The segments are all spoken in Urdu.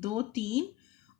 2, 3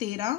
13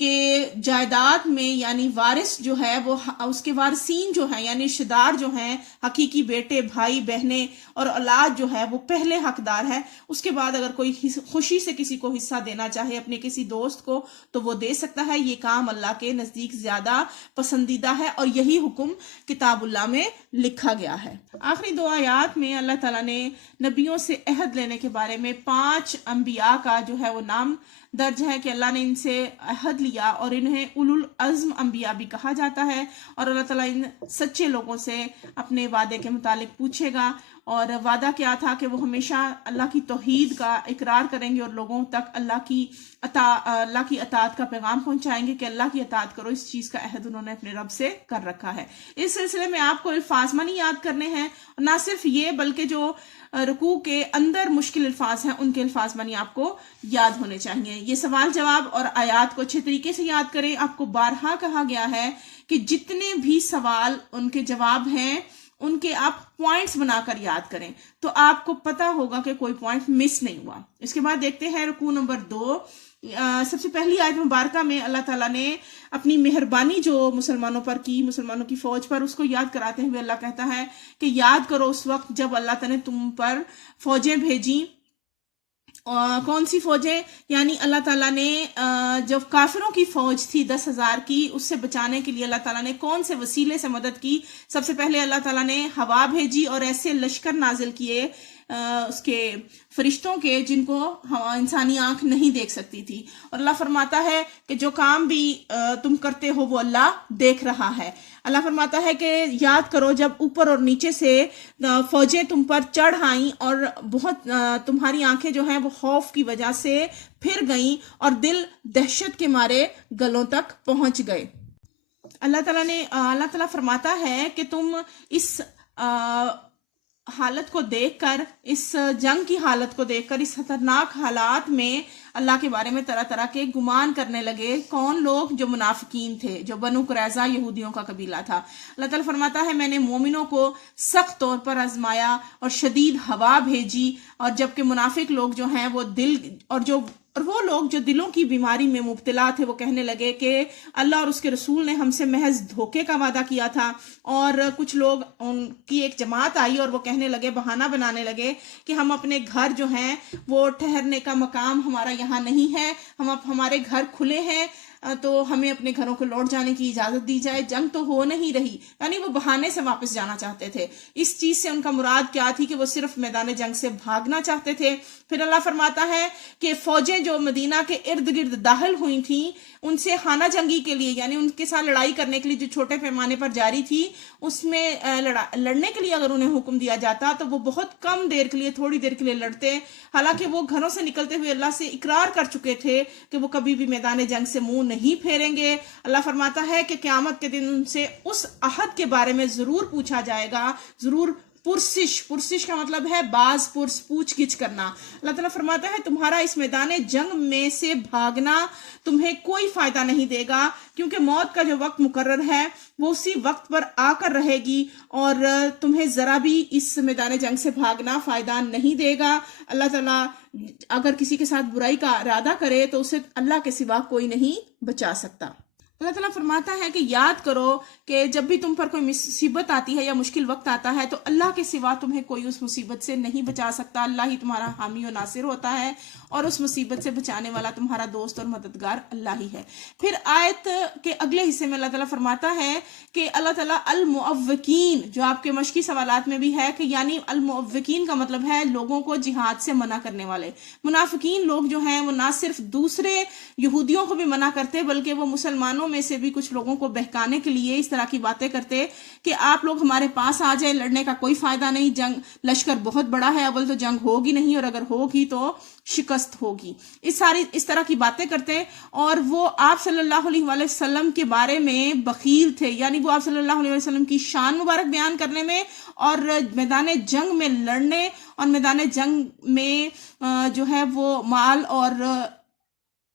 کہ جائیداد میں یعنی وارث جو ہے وہ اس کے وارثین جو ہیں یعنی رشتہ دار جو ہیں حقیقی بیٹے بھائی بہنیں اور اولاد جو ہے وہ پہلے حقدار ہے. اس کے بعد اگر کوئی خوشی سے کسی کو حصہ دینا چاہے اپنے کسی دوست کو تو وہ دے سکتا ہے. یہ کام اللہ کے نزدیک زیادہ پسندیدہ ہے اور یہی حکم کتاب اللہ میں لکھا گیا ہے. آخری 2 آیات میں اللہ تعالیٰ نے نبیوں سے عہد لینے کے بارے میں 5 انبیاء کا جو ہے وہ نام درج ہے کہ اللہ نے ان سے عہد لیا اور انہیں اولو العزم انبیاء بھی کہا جاتا ہے. اور اللہ تعالیٰ ان سچے لوگوں سے اپنے وعدے کے متعلق پوچھے گا اور وعدہ کیا تھا کہ وہ ہمیشہ اللہ کی توحید کا اقرار کریں گے اور لوگوں تک اللہ کی اطاعت کا پیغام پہنچائیں گے کہ اللہ کی اطاعت کرو. اس چیز کا عہد انہوں نے اپنے رب سے کر رکھا ہے. اس سلسلے میں آپ کو الفاظ نہیں یاد کرنے ہیں اور نہ صرف یہ بلکہ جو رکوع کے اندر مشکل الفاظ ہیں ان کے الفاظ معنی آپ کو یاد ہونے چاہیے. یہ سوال جواب اور آیات کو اچھے طریقے سے یاد کریں. آپ کو بارہا کہا گیا ہے کہ جتنے بھی سوال ان کے جواب ہیں ان کے آپ پوائنٹس بنا کر یاد کریں تو آپ کو پتا ہوگا کہ کوئی پوائنٹ مس نہیں ہوا. اس کے بعد دیکھتے ہیں رکوع نمبر 2. سب سے پہلی آیت مبارکہ میں اللہ تعالیٰ نے اپنی مہربانی جو مسلمانوں پر کی مسلمانوں کی فوج پر اس کو یاد کراتے ہوئے اللہ کہتا ہے کہ یاد کرو اس وقت جب اللہ تعالیٰ نے تم پر فوجیں بھیجیں. کون سی فوجیں؟ یعنی اللہ تعالیٰ نے جب کافروں کی فوج تھی 10,000 کی اس سے بچانے کے لیے اللہ تعالیٰ نے کون سے وسیلے سے مدد کی. سب سے پہلے اللہ تعالیٰ نے ہوا بھیجی اور ایسے لشکر نازل کیے اس کے فرشتوں کے جن کو انسانی آنکھ نہیں دیکھ سکتی تھی. اور اللہ فرماتا ہے کہ جو کام بھی تم کرتے ہو وہ اللہ دیکھ رہا ہے. اللہ فرماتا ہے کہ یاد کرو جب اوپر اور نیچے سے فوجیں تم پر چڑھ آئیں اور بہت تمہاری آنکھیں جو ہیں وہ خوف کی وجہ سے پھر گئیں اور دل دہشت کے مارے گلوں تک پہنچ گئے. اللہ تعالیٰ فرماتا ہے کہ تم اس حالت کو دیکھ کر اس جنگ کی حالت کو دیکھ کر اس خطرناک حالات میں اللہ کے بارے میں طرح طرح کے گمان کرنے لگے. کون لوگ؟ جو منافقین تھے جو بنو قریظہ یہودیوں کا قبیلہ تھا. اللہ تعالیٰ فرماتا ہے میں نے مومنوں کو سخت طور پر آزمایا اور شدید ہوا بھیجی اور جبکہ منافق لوگ جو ہیں وہ وہ لوگ جو دلوں کی بیماری میں مبتلا تھے وہ کہنے لگے کہ اللہ اور اس کے رسول نے ہم سے محض دھوکے کا وعدہ کیا تھا. اور کچھ لوگ ان کی ایک جماعت آئی اور وہ کہنے لگے بہانہ بنانے لگے کہ ہم اپنے گھر جو ہیں وہ ٹھہرنے کا مقام ہمارا یہاں نہیں ہے, ہمارے گھر کھلے ہیں تو ہمیں اپنے گھروں کو لوٹ جانے کی اجازت دی جائے, جنگ تو ہو نہیں رہی. یعنی وہ بہانے سے واپس جانا چاہتے تھے. اس چیز سے ان کا مراد کیا تھی کہ وہ صرف میدان جنگ سے بھاگنا چاہتے تھے. پھر اللہ فرماتا ہے کہ فوجیں جو مدینہ کے ارد گرد داخل ہوئی تھیں ان سے خانہ جنگی کے لیے یعنی ان کے ساتھ لڑائی کرنے کے لیے جو چھوٹے پیمانے پر جاری تھی اس میں لڑنے کے لیے اگر انہیں حکم دیا جاتا تو وہ بہت کم دیر کے لیے تھوڑی دیر کے لیے لڑتے, حالانکہ وہ گھروں سے نکلتے ہوئے اللہ سے اقرار کر چکے تھے کہ وہ کبھی بھی میدان جنگ سے منہ نہیں پھیریں گے. اللہ فرماتا ہے کہ قیامت کے دن ان سے اس عہد کے بارے میں ضرور پوچھا جائے گا, ضرور پرسش کا مطلب ہے پوچھ گچھ کرنا. اللہ تعالیٰ فرماتا ہے تمہارا اس میدان جنگ میں سے بھاگنا تمہیں کوئی فائدہ نہیں دے گا کیونکہ موت کا جو وقت مقرر ہے وہ اسی وقت پر آ کر رہے گی اور تمہیں ذرا بھی اس میدان جنگ سے بھاگنا فائدہ نہیں دے گا. اللہ تعالیٰ اگر کسی کے ساتھ برائی کا ارادہ کرے تو اسے اللہ کے سوا کوئی نہیں بچا سکتا. اللہ تعالیٰ فرماتا ہے کہ یاد کرو کہ جب بھی تم پر کوئی مصیبت آتی ہے یا مشکل وقت آتا ہے تو اللہ کے سوا تمہیں کوئی اس مصیبت سے نہیں بچا سکتا. اللہ ہی تمہارا حامی و ناصر ہوتا ہے اور اس مصیبت سے بچانے والا تمہارا دوست اور مددگار اللہ ہی ہے. پھر آیت کے اگلے حصے میں اللہ تعالیٰ فرماتا ہے کہ اللہ تعالیٰ المعوقین, جو آپ کے مشقی سوالات میں بھی ہے کہ یعنی المعوقین کا مطلب ہے لوگوں کو جہاد سے منع کرنے والے. منافقین لوگ جو ہیں وہ نہ صرف دوسرے یہودیوں کو بھی منع کرتے بلکہ وہ مسلمانوں میں سے بھی کچھ لوگوں کو بہکانے کے لیے اس طرح کی باتیں کرتے کہ آپ لوگ ہمارے پاس آ جائیں, لڑنے کا کوئی فائدہ نہیں, جنگ لشکر بہت بڑا ہے, اول تو جنگ ہوگی نہیں اور اگر ہوگی تو شکست ہوگی. اس طرح کی باتیں کرتے اور وہ آپ صلی اللہ علیہ وآلہ وسلم کے بارے میں بخیل تھے. یعنی وہ آپ صلی اللہ علیہ وسلم کی شان مبارک بیان کرنے میں اور میدان جنگ میں لڑنے اور میدان جنگ میں جو ہے وہ مال اور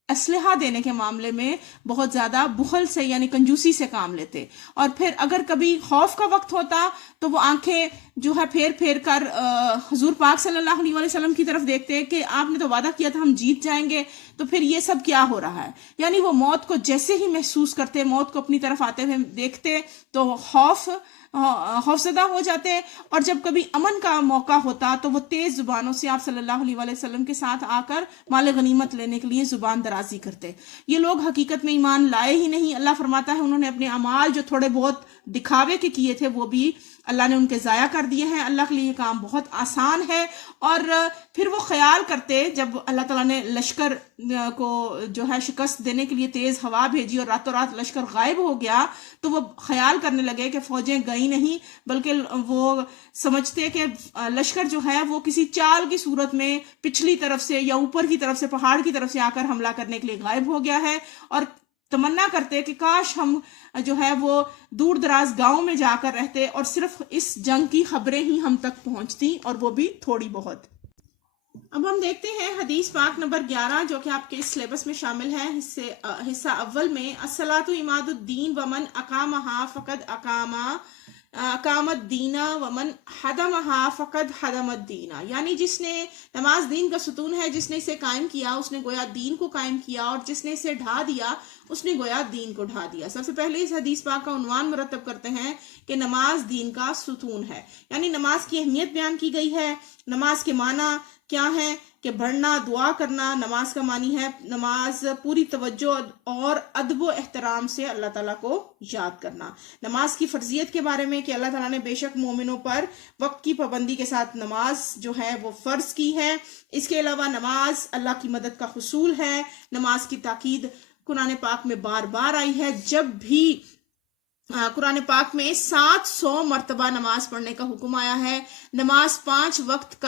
اسلحہ دینے کے معاملے میں بہت زیادہ بخل سے یعنی کنجوسی سے کام لیتے. اور پھر اگر کبھی خوف کا وقت ہوتا تو وہ آنکھیں جو ہے پھیر پھیر کر حضور پاک صلی اللہ علیہ وسلم کی طرف دیکھتے کہ آپ نے تو وعدہ کیا تھا ہم جیت جائیں گے، تو پھر یہ سب کیا ہو رہا ہے؟ یعنی وہ موت کو جیسے ہی محسوس کرتے، موت کو اپنی طرف آتے ہوئے دیکھتے تو خوفزدہ ہو جاتے، اور جب کبھی امن کا موقع ہوتا تو وہ تیز زبانوں سے آپ صلی اللہ علیہ وسلم کے ساتھ آ کر مال غنیمت لینے کے لیے زبان درازی کرتے۔ یہ لوگ حقیقت میں ایمان لائے ہی نہیں۔ اللہ فرماتا ہے انہوں نے اپنے اعمال جو تھوڑے بہت دکھاوے کے کیے تھے وہ بھی اللہ نے ان کے ضائع کر دیے ہیں۔ اللہ کے لیے یہ کام بہت آسان ہے، اور پھر وہ خیال کرتے جب اللہ تعالیٰ نے لشکر کو جو ہے شکست دینے کے لیے تیز ہوا بھیجی اور راتوں رات لشکر غائب ہو گیا، تو وہ خیال کرنے لگے کہ فوجیں گئی نہیں، بلکہ وہ سمجھتے کہ لشکر جو ہے وہ کسی چال کی صورت میں پچھلی طرف سے یا اوپر کی طرف سے پہاڑ کی طرف سے آ کر حملہ کرنے کے لیے غائب ہو گیا ہے، اور تمنا کرتے کہ کاش ہم جو ہے وہ دور دراز گاؤں میں جا کر رہتے اور صرف اس جنگ کی خبریں ہی ہم تک پہنچتی، اور وہ بھی تھوڑی بہت۔ اب ہم دیکھتے ہیں حدیث پاک نمبر 11 جو کہ آپ کے اس سلیبس میں شامل ہے۔ حصہ اول میں الصلاۃ عماد الدین ومن اقامہا فقد اقام الدین ومن حدمہا فقد حدم الدین، یعنی جس نے نماز دین کا ستون ہے، جس نے اسے قائم کیا اس نے گویا دین کو قائم کیا، اور جس نے اسے ڈھا دیا اس نے گویا دین کو ڈھا دیا۔ سب سے پہلے اس حدیث پاک کا عنوان مرتب کرتے ہیں کہ نماز دین کا ستون ہے، یعنی نماز کی اہمیت بیان کی گئی ہے۔ نماز کے معنی کیا ہے کہ پڑھنا، دعا کرنا۔ نماز کا معنی ہے نماز پوری توجہ اور ادب و احترام سے اللہ تعالیٰ کو یاد کرنا۔ نماز کی فرضیت کے بارے میں کہ اللہ تعالیٰ نے بے شک مومنوں پر وقت کی پابندی کے ساتھ نماز جو ہے وہ فرض کی ہے۔ اس کے علاوہ نماز اللہ کی مدد کا حصول ہے۔ نماز کی تاکید قرآن پاک میں بار بار آئی ہے، جب بھی قرآن پاک میں 700 مرتبہ نماز پڑھنے کا حکم آیا ہے۔ نماز 5 وقت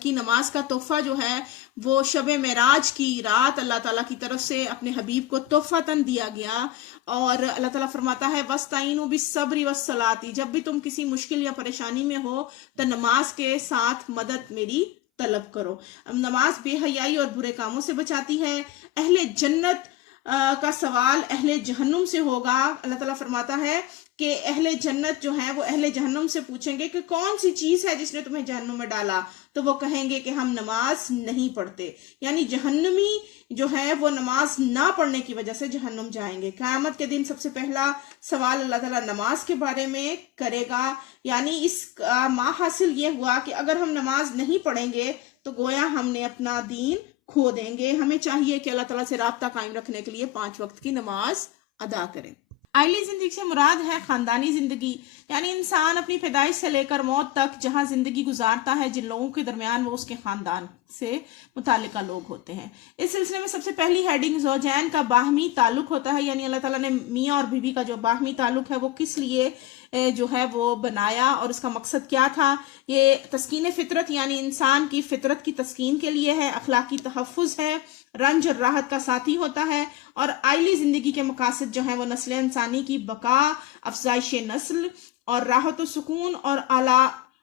کی نماز کا تحفہ جو ہے وہ شب معراج کی رات اللہ تعالیٰ کی طرف سے اپنے حبیب کو تحفتاً دیا گیا، اور اللہ تعالیٰ فرماتا ہے وَاسْتَعِینُوا بِالصَّبْرِ وَالصَّلَاةِ، جب بھی تم کسی مشکل یا پریشانی میں ہو تو نماز کے ساتھ مدد میری طلب کرو۔ نماز بے حیائی اور برے کاموں سے بچاتی ہے۔ اہل جنت کا سوال اہل جہنم سے ہوگا۔ اللہ تعالیٰ فرماتا ہے کہ اہل جنت جو ہیں وہ اہل جہنم سے پوچھیں گے کہ کون سی چیز ہے جس نے تمہیں جہنم میں ڈالا، تو وہ کہیں گے کہ ہم نماز نہیں پڑھتے، یعنی جہنمی جو ہے وہ نماز نہ پڑھنے کی وجہ سے جہنم جائیں گے۔ قیامت کے دن سب سے پہلا سوال اللہ تعالیٰ نماز کے بارے میں کرے گا، یعنی اس کا حاصل یہ ہوا کہ اگر ہم نماز نہیں پڑھیں گے تو گویا ہم نے اپنا دین کھو دیں گے۔ ہمیں چاہیے کہ اللہ تعالیٰ سے رابطہ قائم رکھنے کے لیے 5 وقت کی نماز ادا کریں۔ آئلی زندگی سے مراد ہے خاندانی زندگی، یعنی انسان اپنی پیدائش سے لے کر موت تک جہاں زندگی گزارتا ہے، جن لوگوں کے درمیان وہ اس کے خاندان سے متعلقہ لوگ ہوتے ہیں۔ اس سلسلے میں سب سے پہلی ہیڈنگ زوجین کا باہمی تعلق ہوتا ہے، یعنی اللہ تعالیٰ نے میاں اور بیوی کا جو باہمی تعلق ہے وہ کس لیے جو ہے وہ بنایا اور اس کا مقصد کیا تھا۔ یہ تسکین فطرت یعنی انسان کی فطرت کی تسکین کے لیے ہے، اخلاقی تحفظ ہے، رنج اور راحت کا ساتھی ہوتا ہے، اور آئلی زندگی کے مقاصد جو ہیں وہ نسل انسانی کی بقا، افزائش نسل اور راحت و سکون، اور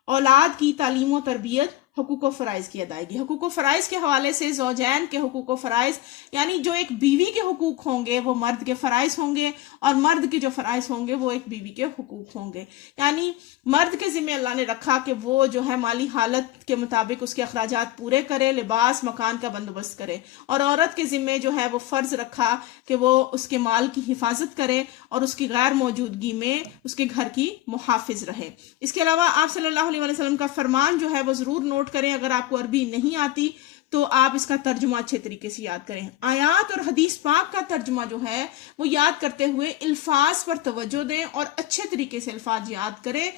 اولاد کی تعلیم و تربیت، حقوق و فرائض کی ادائیگی۔ حقوق و فرائض کے حوالے سے زوجین کے حقوق و فرائض یعنی جو ایک بیوی کے حقوق ہوں گے وہ مرد کے فرائض ہوں گے، اور مرد کے جو فرائض ہوں گے وہ ایک بیوی کے حقوق ہوں گے۔ یعنی مرد کے ذمہ اللہ نے رکھا کہ وہ جو ہے مالی حالت کے مطابق اس کے اخراجات پورے کرے، لباس مکان کا بندوبست کرے، اور عورت کے ذمہ جو ہے وہ فرض رکھا کہ وہ اس کے مال کی حفاظت کرے اور اس کی غیر موجودگی میں اس کے گھر کی محافظ رہے۔ اس کے علاوہ آپ صلی اللہ علیہ وسلم کا فرمان جو ہے وہ ضرور نوٹ کریں، اگر آپ کو عربی نہیں آتی تو آپ اس کا ترجمہ اچھے طریقے سے یاد کریں۔ آیات اور حدیث پاک کا ترجمہ جو ہے وہ یاد کرتے ہوئے الفاظ پر توجہ دیں اور اچھے طریقے سے الفاظ یاد کریں۔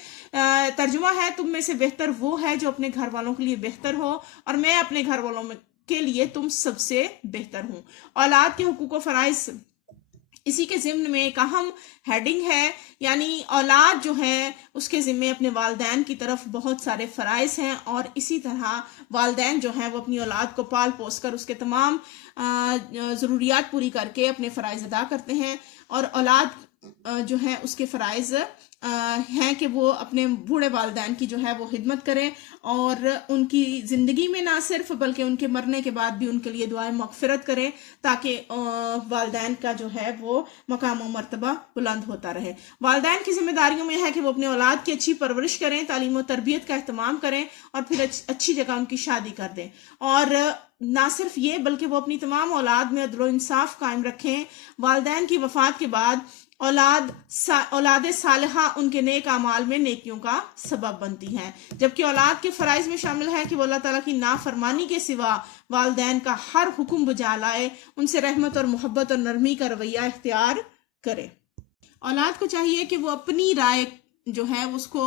ترجمہ ہے تم میں سے بہتر وہ ہے جو اپنے گھر والوں کے لیے بہتر ہو، اور میں اپنے گھر والوں کے لیے تم سب سے بہتر ہوں۔ اولاد کے حقوق و فرائض اسی کے ضمن میں ایک اہم ہیڈنگ ہے، یعنی اولاد جو ہے اس کے ذمے اپنے والدین کی طرف بہت سارے فرائض ہیں، اور اسی طرح والدین جو ہیں وہ اپنی اولاد کو پال پوس کر اس کے تمام ضروریات پوری کر کے اپنے فرائض ادا کرتے ہیں، اور اولاد جو ہے اس کے فرائض ہیں کہ وہ اپنے بوڑھے والدین کی جو ہے وہ خدمت کریں، اور ان کی زندگی میں نہ صرف بلکہ ان کے مرنے کے بعد بھی ان کے لیے دعائیں مغفرت کریں، تاکہ والدین کا جو ہے وہ مقام و مرتبہ بلند ہوتا رہے۔ والدین کی ذمہ داریوں میں ہے کہ وہ اپنے اولاد کی اچھی پرورش کریں، تعلیم و تربیت کا اہتمام کریں، اور پھر اچھی جگہ ان کی شادی کر دیں، اور نہ صرف یہ بلکہ وہ اپنی تمام اولاد میں عدل و انصاف قائم رکھیں۔ والدین کی وفات کے بعد اولاد صالحہ ان کے نیک اعمال میں نیکیوں کا سبب بنتی ہیں، جبکہ اولاد کے فرائض میں شامل ہے کہ وہ اللہ تعالیٰ کی نافرمانی کے سوا والدین کا ہر حکم بجا لائے، ان سے رحمت اور محبت اور نرمی کا رویہ اختیار کرے۔ اولاد کو چاہیے کہ وہ اپنی رائے جو ہے اس کو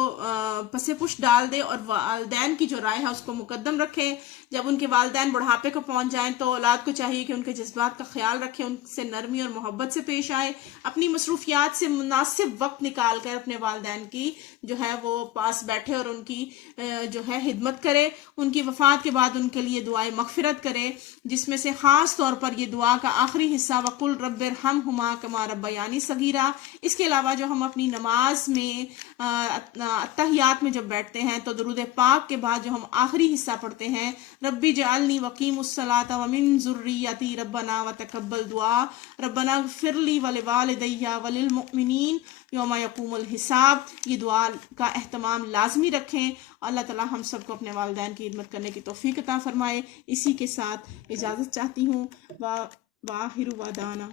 پس پش ڈال دے، اور والدین کی جو رائے ہے اس کو مقدم رکھے۔ جب ان کے والدین بڑھاپے کو پہنچ جائیں تو اولاد کو چاہیے کہ ان کے جذبات کا خیال رکھے، ان سے نرمی اور محبت سے پیش آئے، اپنی مصروفیات سے مناسب وقت نکال کر اپنے والدین کی جو ہے وہ پاس بیٹھے اور ان کی جو ہے خدمت کرے، ان کی وفات کے بعد ان کے لیے دعائیں مغفرت کرے، جس میں سے خاص طور پر یہ دعا کا آخری حصہ وَقُلْ رَبِّ ارْحَمْهُمَا كَمَا رَبَّيَانِي صَغِيرًا۔ اس کے علاوہ جو ہم اپنی نماز میں اتحیات میں جب بیٹھتے ہیں تو درود پاک کے بعد جو ہم آخری حصہ پڑھتے ہیں، ربی جعلنی وقیم الصلاۃ ومن ذریتی ربنا وتقبل دعا ربنا اغفر لی ولوالدی وللمؤمنین یوم یقوم الحساب، یہ دعا کا اہتمام لازمی رکھیں۔ اللہ تعالیٰ ہم سب کو اپنے والدین کی خدمت کرنے کی توفیق عطا فرمائے۔ اسی کے ساتھ اجازت چاہتی ہوں، واخر دعوانا